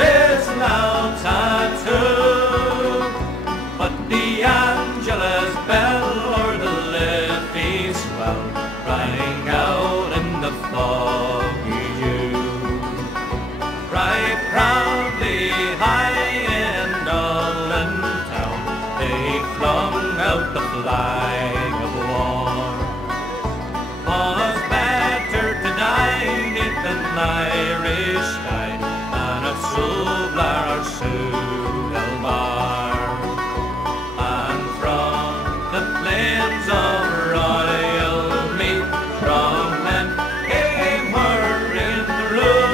is now tattooed, but the Angela's bell or the Liffey swell rang out in the foggy dew. Right proudly high in Dublin town they flung out the flag of war. 'Twas better to die 'neath an Irish sky than at Sublar or Sudelmar. And from the plains of Royal Meath strong men came hurrying through,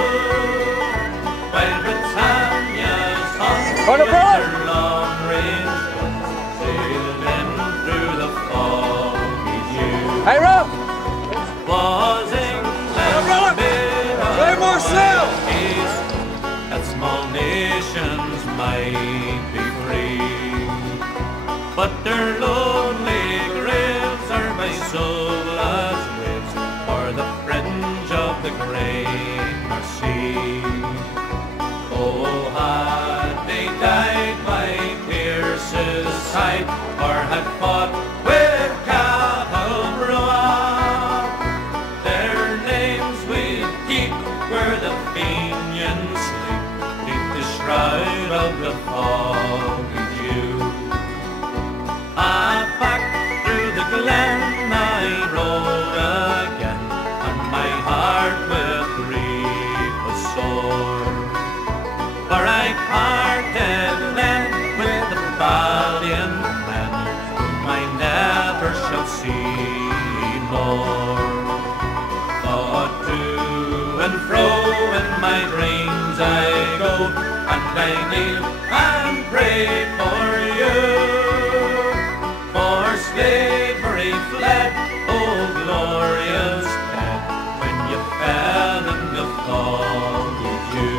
while Britannia's hot with their long-range guns sailed in through the foggy dew. Hey, Rob! Was England made of more sail! peace, that small nations might be free, but their lonely graves are by Sula's waves, or the fringe of the great North Sea. Oh, had they died by Pierce's side, or had fought with Cathal, their names we'd keep where the Fenians sleep, beneath the shroud of the foggy dew. Back through the glen I rode again, and my heart with grief was sore, for I parted then with the valiant men whom I never shall see more. But to and fro in my dreams I go, and I kneel and pray for you. For slavery fled, oh glorious dead, when you fell in the foggy dew.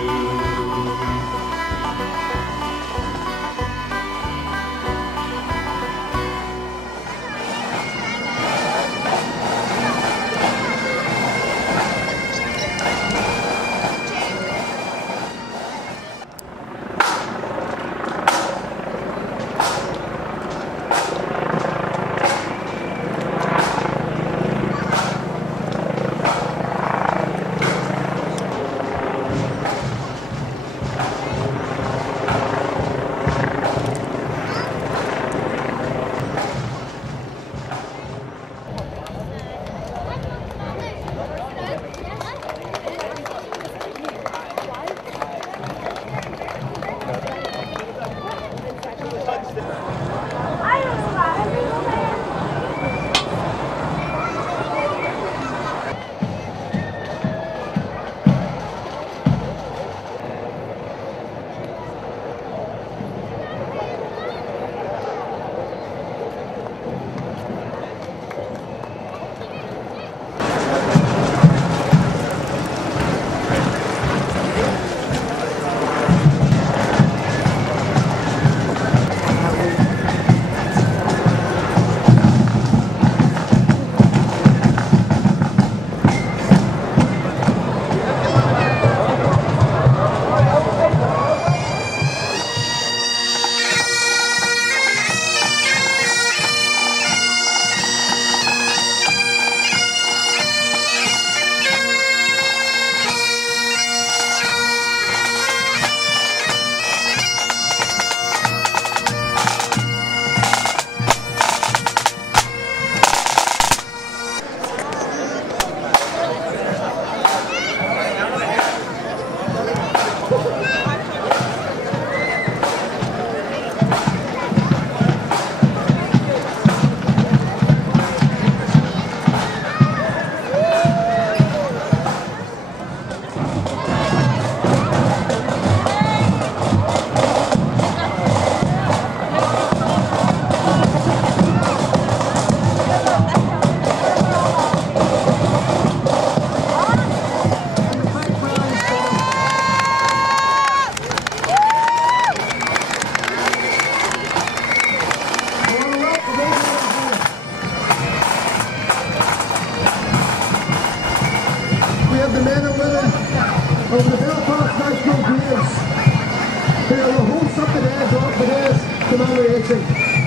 Now we'll host up today's commemoration.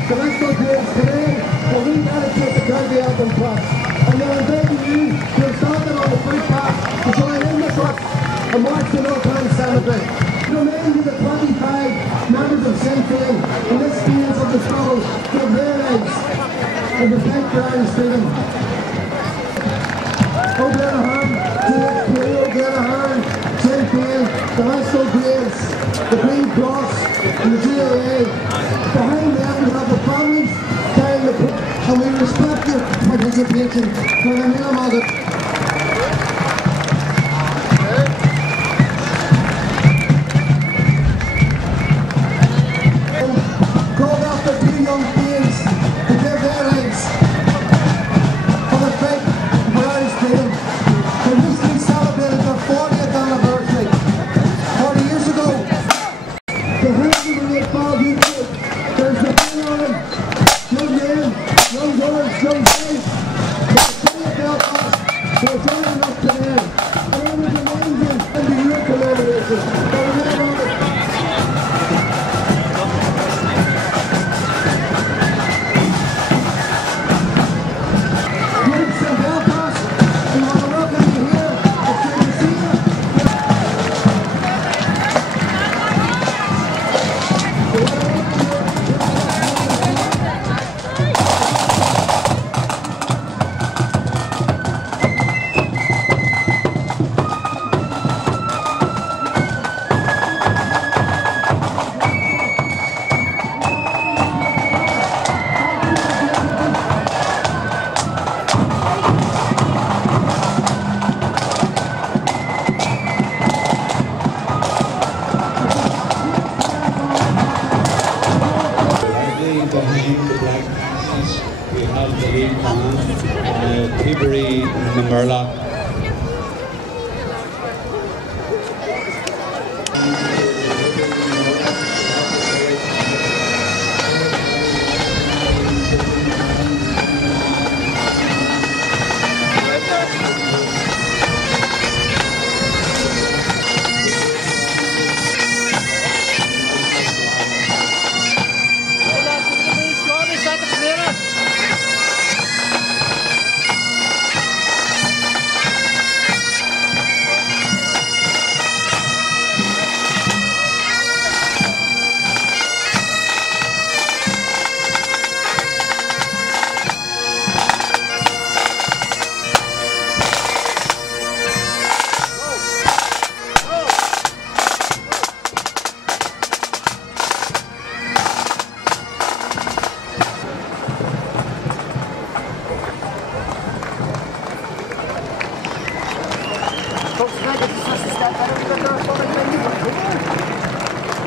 The rest of the today will rededicate the County Antrim Plaque. And we're inviting you to have started on the foot path to join in with us and march to Miltown Cemetery. Remain to the 25 members of Sinn in this phase of the struggle for their lives and protect their Irish freedom. O'Glenaghan, O'Glenaghan, Sinn Féin, the National Graves, the Green Cross and the GAA. Behind them we have the families carrying the book, and we respect your participation for the name of it. Called after two young Féins to give their lives for the fight for Irish freedom. They recently celebrated their 40th anniversary. 40 years ago, the history of the Belfast youth. There's the thing on them. Young men, young girls, young boys. The city of Belfast who are joining us today. And it was amazing and the year commemoration. But remember on it. Youths in Belfast, we want to welcome you here. It's great to see you. Behind the black masses, we have the lead command, Tipperary and Murlock.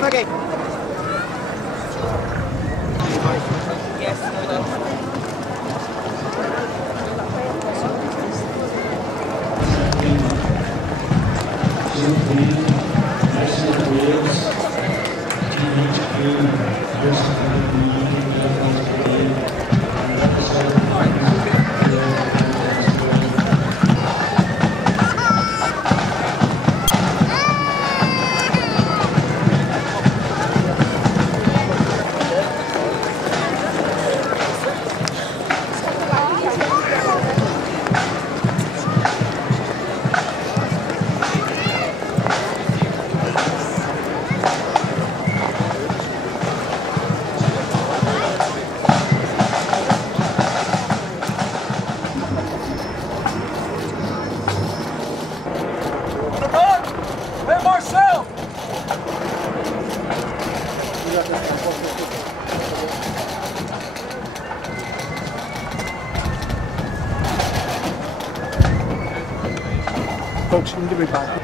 Okay. Folks, you need to be back.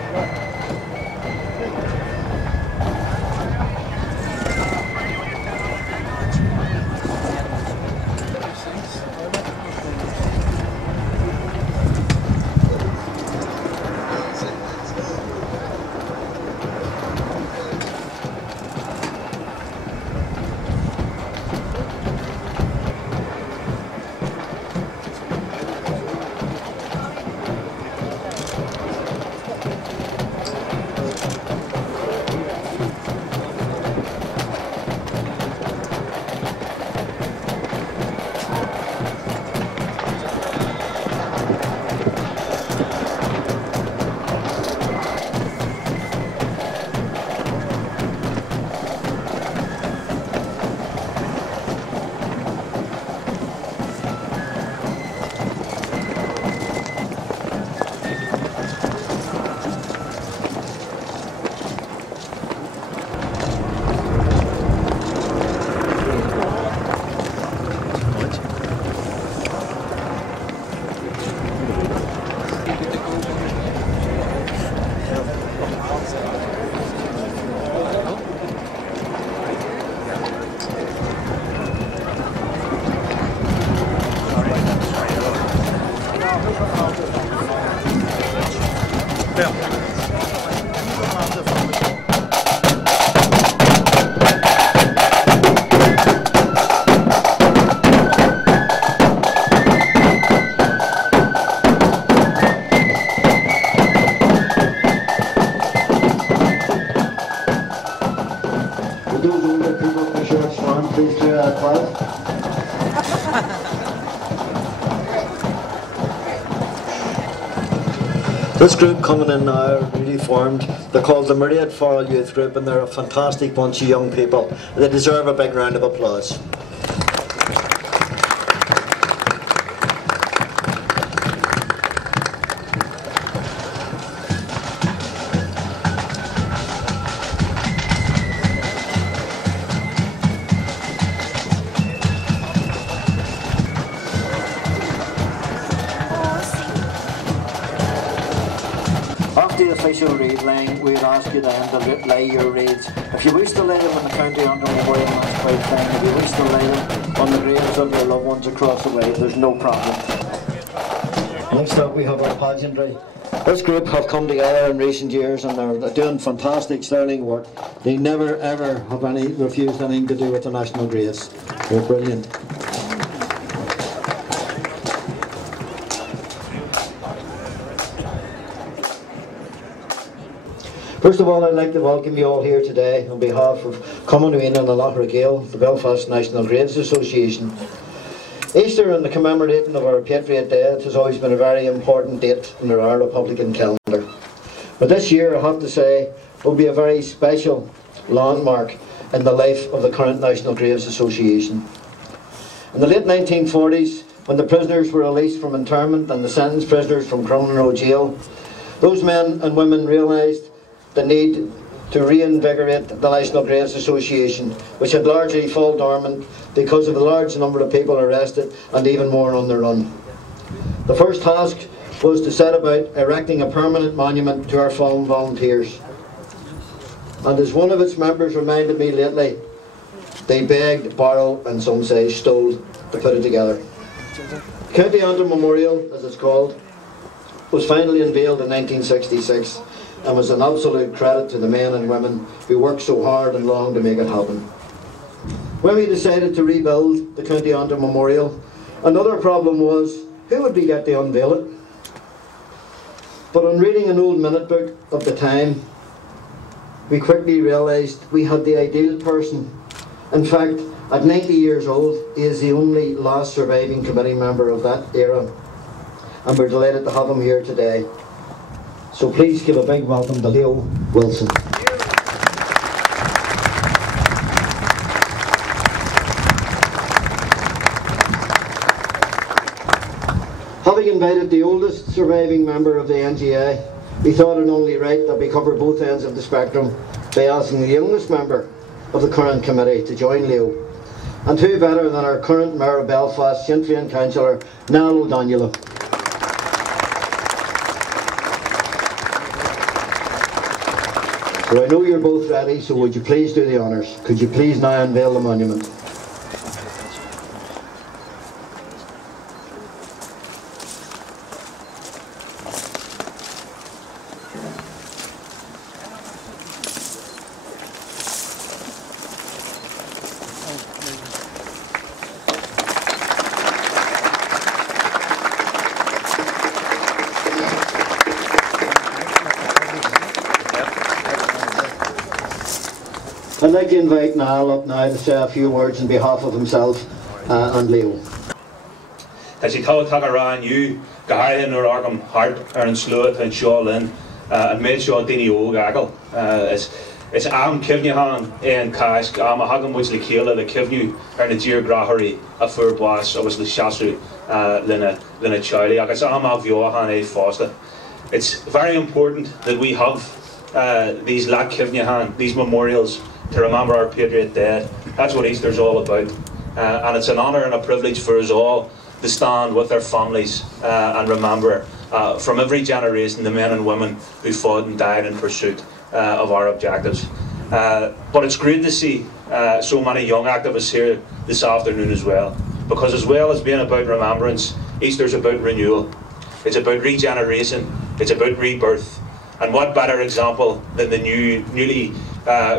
Would those older people for sure stand, please, to 12? This group coming in now are really formed. They're called the Myriad Foral Youth Group, and they're a fantastic bunch of young people. They deserve a big round of applause. After the official read line, we would ask you then to lay your reads. If you wish to lay them in the County Antrim Memorial, that's quite fine. If you wish to lay them on the graves of your loved ones across the way, there's no problem. Next up we have our pageantry. This group have come together in recent years and they're doing fantastic sterling work. They never ever have refused anything to do with the national graves. They're brilliant. First of all, I'd like to welcome you all here today on behalf of Commemoration and the Belfast National Graves Association. Easter and the commemorating of our Patriot Day has always been a very important date in our Republican calendar. But this year, I have to say, will be a very special landmark in the life of the current National Graves Association. In the late 1940s, when the prisoners were released from internment and the sentenced prisoners from Crumlin Road Jail, those men and women realised the need to reinvigorate the National Graves Association, which had largely fallen dormant because of the large number of people arrested and even more on the run. The first task was to set about erecting a permanent monument to our fallen volunteers. And as one of its members reminded me lately, they begged, borrowed and some say stole to put it together. County Antrim Memorial, as it's called, was finally unveiled in 1966 and was an absolute credit to the men and women who worked so hard and long to make it happen. When we decided to rebuild the County Antrim Memorial, another problem was, who would we get to unveil it? But on reading an old minute book of the time, we quickly realised we had the ideal person. In fact, at 90 years old, he is the only last surviving committee member of that era, and we're delighted to have him here today. So please give a big welcome to Leo Wilson. Having invited the oldest surviving member of the NGA, we thought it only right that we cover both ends of the spectrum by asking the youngest member of the current committee to join Leo. And who better than our current Mayor of Belfast, Sinn Féin Councillor, Niall O'Donnell. So I know you're both ready, so would you please do the honours? Could you please now unveil the monument? I'd like to invite Niall up now to say a few words on behalf of himself and Leo. As he told Takaran, you, Gaharin or Arkham Hart, Aaron Sluit, and Shaw Lynn, and made Shaw Dini O Gaggle. It's Am Kivnihan and Kask, Am Hagam was the Kila, the Kivnu, and the Deer Grahari, a Furbois, obviously Shasu, Lina Charlie, I guess Am Aviohan A Foster. It's very important that we have these Lak Kivnihan, these memorials, to remember our Patriot Day. That's what Easter's all about. And it's an honour and a privilege for us all to stand with our families and remember from every generation the men and women who fought and died in pursuit of our objectives. But it's great to see so many young activists here this afternoon as well, because as well as being about remembrance, Easter's about renewal. It's about regeneration, it's about rebirth. And what better example than the newly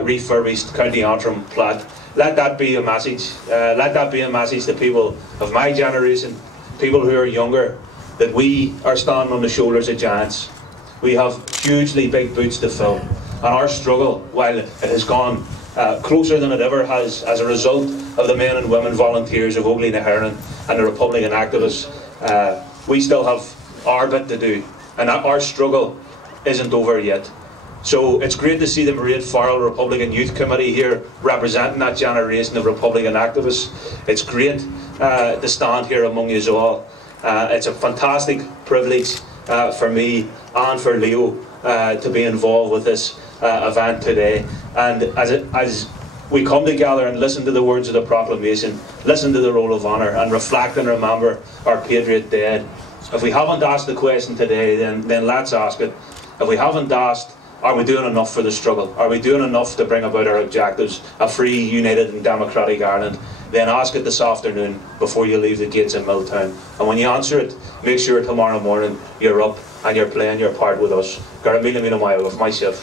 refurbished County Antrim plaque. Let that be a message. Let that be a message to people of my generation, people who are younger, that we are standing on the shoulders of giants. We have hugely big boots to fill, and our struggle, while it has gone closer than it ever has as a result of the men and women volunteers of Oakley na Heron and the Republican activists. We still have our bit to do, and our struggle isn't over yet. So it's great to see the Mairead Farrell Republican Youth Committee here representing that generation of Republican activists. It's great to stand here among you all. It's a fantastic privilege for me and for Leo to be involved with this event today. And as we come together and listen to the words of the proclamation, listen to the roll of honour, and reflect and remember our patriot dead. If we haven't asked the question today, then let's ask it. If we haven't asked, are we doing enough for the struggle? Are we doing enough to bring about our objectives, a free, united and democratic Ireland? Then ask it this afternoon before you leave the gates in Miltown. And when you answer it, make sure tomorrow morning you're up and you're playing your part with us. Gara mila mila maiu of myself.